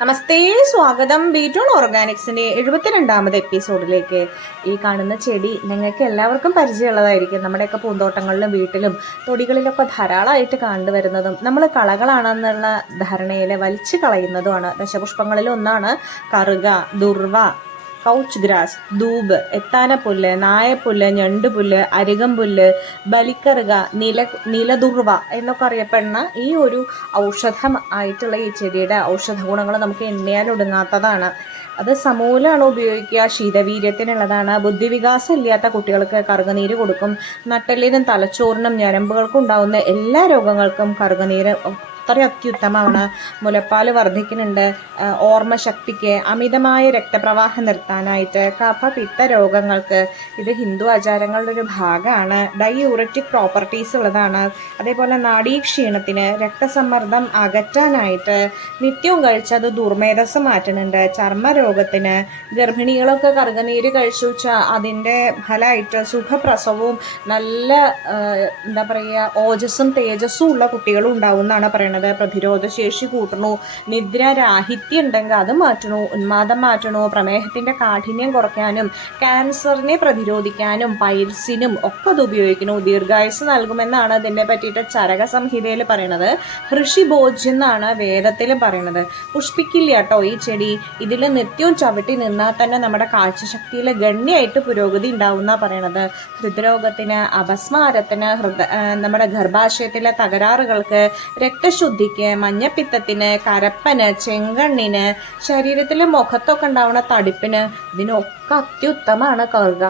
നമസ്തേ സ്വാഗതം. ബീറ്റോൺ ഓർഗാനിക്സിന്റെ എഴുപത്തിരണ്ടാമത് എപ്പിസോഡിലേക്ക്. ഈ കാണുന്ന ചെടി നിങ്ങൾക്ക് എല്ലാവർക്കും പരിചയമുള്ളതായിരിക്കും. നമ്മുടെയൊക്കെ പൂന്തോട്ടങ്ങളിലും വീട്ടിലും തൊടികളിലൊക്കെ ധാരാളമായിട്ട് കണ്ടുവരുന്നതും നമ്മൾ കളകളാണെന്നുള്ള ധാരണയിൽ വലിച്ചു കളയുന്നതുമാണ്. ദശപുഷ്പങ്ങളിൽ ഒന്നാണ് കറുക ദുർവ കൗച്ച് ഗ്രാസ് ദൂബ് എത്താനപ്പുല്ല് നായപ്പുല്ല് ഞണ്ടുപുല്ല് അരികംപുല്ല് ബലിക്കറുക നില നിലദുർവ എന്നൊക്കെ അറിയപ്പെടുന്ന ഈ ഒരു ഔഷധം ആയിട്ടുള്ള ഈ ചെടിയുടെ ഔഷധ ഗുണങ്ങൾ നമുക്ക് എണ്ണയാലൊടുങ്ങാത്തതാണ് അത് സമൂലമാണ് ഉപയോഗിക്കുക ശീതവീര്യത്തിനുള്ളതാണ്. ബുദ്ധിവികാസം ഇല്ലാത്ത കുട്ടികൾക്ക് കറുകനീര് കൊടുക്കും. നട്ടലിനും തലച്ചോറിനും ഞരമ്പുകൾക്കും ഉണ്ടാകുന്ന എല്ലാ രോഗങ്ങൾക്കും കറുകനീര് അത്ര അത്യുത്തമമാണ് മുലപ്പാൽ വർദ്ധിക്കുന്നുണ്ട്. ഓർമ്മ ഓർമ്മശക്തിക്ക് അമിതമായ രക്തപ്രവാഹം നിർത്താനായിട്ട് കഫ പിത്ത രോഗങ്ങൾക്ക് ഇത് ഹിന്ദു ആചാരങ്ങളുടെ ഒരു ഭാഗമാണ്. ഡയൂററ്റിക് പ്രോപ്പർട്ടീസ് ഉള്ളതാണ്. അതേപോലെ നാഡീക്ഷീണത്തിന് രക്തസമ്മർദ്ദം അകറ്റാനായിട്ട് നിത്യവും കഴിച്ച് അത് ദുർമേധസ് മാറ്റുന്നുണ്ട്. ചർമ്മരോഗത്തിന് ഗർഭിണികളൊക്കെ കറുകനീര് കഴിച്ചു വെച്ചാൽ അതിന്റെ ഫലമായിട്ട് സുഖപ്രസവവും നല്ല എന്താ പറയുക ഓജസ്സും തേജസ്സും ഉള്ള കുട്ടികളും ഉണ്ടാവും എന്നാണ് പറയണത് പ്രതിരോധ ശേഷി കൂട്ടണു നിദ്ര രാഹിത്യം ഉണ്ടെങ്കിൽ അത് മാറ്റണു? ഉന്മാദം മാറ്റണു? പ്രമേഹത്തിന്റെ കാഠിന്യം കുറയ്ക്കാനും ക്യാൻസറിനെ പ്രതിരോധിക്കാനും പൈൽസിനും ഒക്കെ അത് ഉപയോഗിക്കുന്നു. ദീർഘായുസ് നൽകുമെന്നാണ് ഇതിനെ പറ്റിയിട്ട് ചരക സംഹിതയിൽ പറയണത്. ഋഷിഭോജ്യം എന്നാണ് വേദത്തിൽ പറയണത്. പുഷ്പിക്കില്ല കേട്ടോ ഈ ചെടി. ഇതിൽ നിത്യവും ചവിട്ടി നിന്നാൽ തന്നെ നമ്മുടെ കാഴ്ചശക്തിയിൽ ഗണ്യമായിട്ട് പുരോഗതി ഉണ്ടാവുന്ന പറയണത്. ഹൃദ്രോഗത്തിന് അപസ്മാരത്തിന് ഹൃദ നമ്മുടെ ഗർഭാശയത്തിലെ തകരാറുകൾക്ക് രക്തശുദ്ധിക്ക് മഞ്ഞപ്പിത്തത്തിന് കരപ്പന് ചെങ്കണ്ണിന് ശരീരത്തിലെ മുഖത്തൊക്കെ ഉണ്ടാവുന്ന തടിപ്പിന് ഇതിനൊക്കെ അത്യുത്തമാണ് കറുക